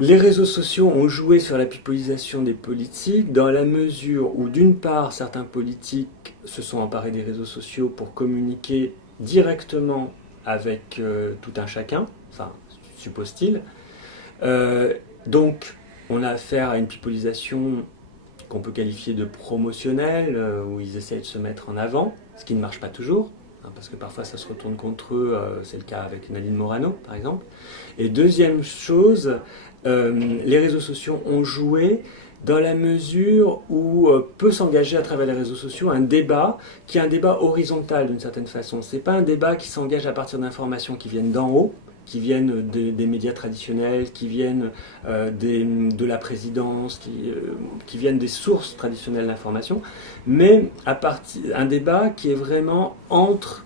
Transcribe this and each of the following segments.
Les réseaux sociaux ont joué sur la pipolisation des politiques dans la mesure où, d'une part, certains politiques se sont emparés des réseaux sociaux pour communiquer directement avec tout un chacun, enfin, suppose-t-il. Donc, on a affaire à une pipolisation qu'on peut qualifier de promotionnelle, où ils essayent de se mettre en avant, ce qui ne marche pas toujours, hein, parce que parfois ça se retourne contre eux, c'est le cas avec Nadine Morano par exemple. Et deuxième chose, les réseaux sociaux ont joué dans la mesure où peut s'engager à travers les réseaux sociaux un débat qui est un débat horizontal d'une certaine façon. C'est pas un débat qui s'engage à partir d'informations qui viennent d'en haut, qui viennent des médias traditionnels, qui viennent de la présidence, qui viennent des sources traditionnelles d'information, mais un débat qui est vraiment entre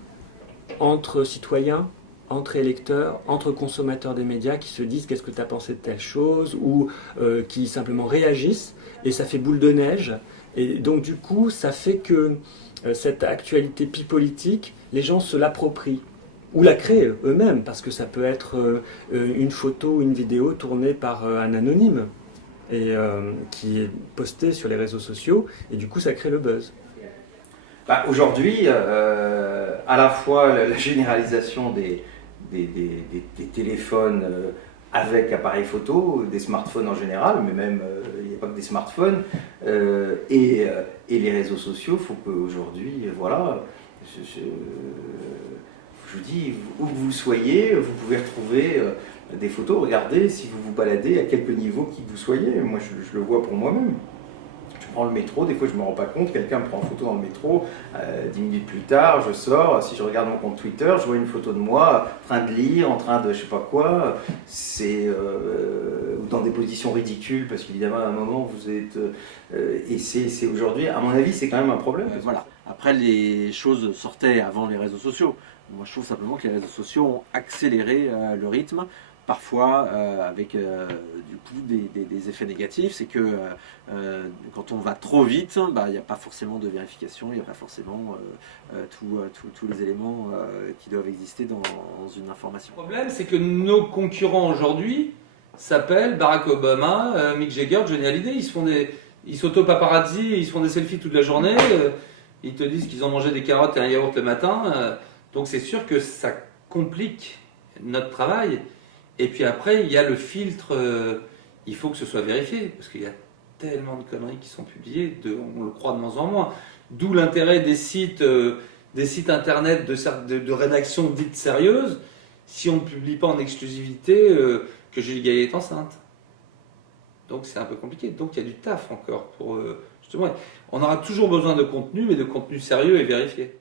citoyens, entre électeurs, entre consommateurs des médias qui se disent qu'est-ce que tu as pensé de telle chose, ou qui simplement réagissent, et ça fait boule de neige. Et donc du coup, ça fait que cette actualité politique, les gens se l'approprient ou la créent eux-mêmes, parce que ça peut être une photo ou une vidéo tournée par un anonyme et qui est postée sur les réseaux sociaux, et du coup ça crée le buzz. Bah, aujourd'hui, à la fois la généralisation des téléphones avec appareil photo, des smartphones en général, mais même il n'y a pas que des smartphones, et les réseaux sociaux, il faut qu'aujourd'hui, voilà, je vous dis, où que vous soyez, vous pouvez retrouver des photos. Regardez si vous vous baladez, à quelque niveau qui vous soyez. Moi, je le vois pour moi-même. Je prends le métro, des fois je ne me rends pas compte, quelqu'un me prend en photo dans le métro, 10 minutes plus tard, je sors, si je regarde mon compte Twitter, je vois une photo de moi en train de lire, en train de je sais pas quoi, c'est dans des positions ridicules, parce qu'évidemment à un moment vous êtes... et c'est aujourd'hui, à mon avis, c'est quand même un problème. Voilà. Après, les choses sortaient avant les réseaux sociaux. Moi, je trouve simplement que les réseaux sociaux ont accéléré le rythme, parfois avec du coup des effets négatifs. C'est que quand on va trop vite, bah, il n'y a pas forcément de vérification, il n'y a pas forcément tous les éléments qui doivent exister dans une information. Le problème, c'est que nos concurrents aujourd'hui s'appellent Barack Obama, Mick Jagger, Johnny Hallyday. Ils s'auto-paparazzi, ils se font des selfies toute la journée. Ils te disent qu'ils ont mangé des carottes et un yaourt le matin. Donc c'est sûr que ça complique notre travail. Et puis après, il y a le filtre. Il faut que ce soit vérifié. Parce qu'il y a tellement de conneries qui sont publiées, on le croit de moins en moins. D'où l'intérêt des sites internet de rédaction dites sérieuses, si on ne publie pas en exclusivité que Julie Gaillet est enceinte. Donc c'est un peu compliqué. Donc il y a du taf encore pour justement. On aura toujours besoin de contenu, mais de contenu sérieux et vérifié.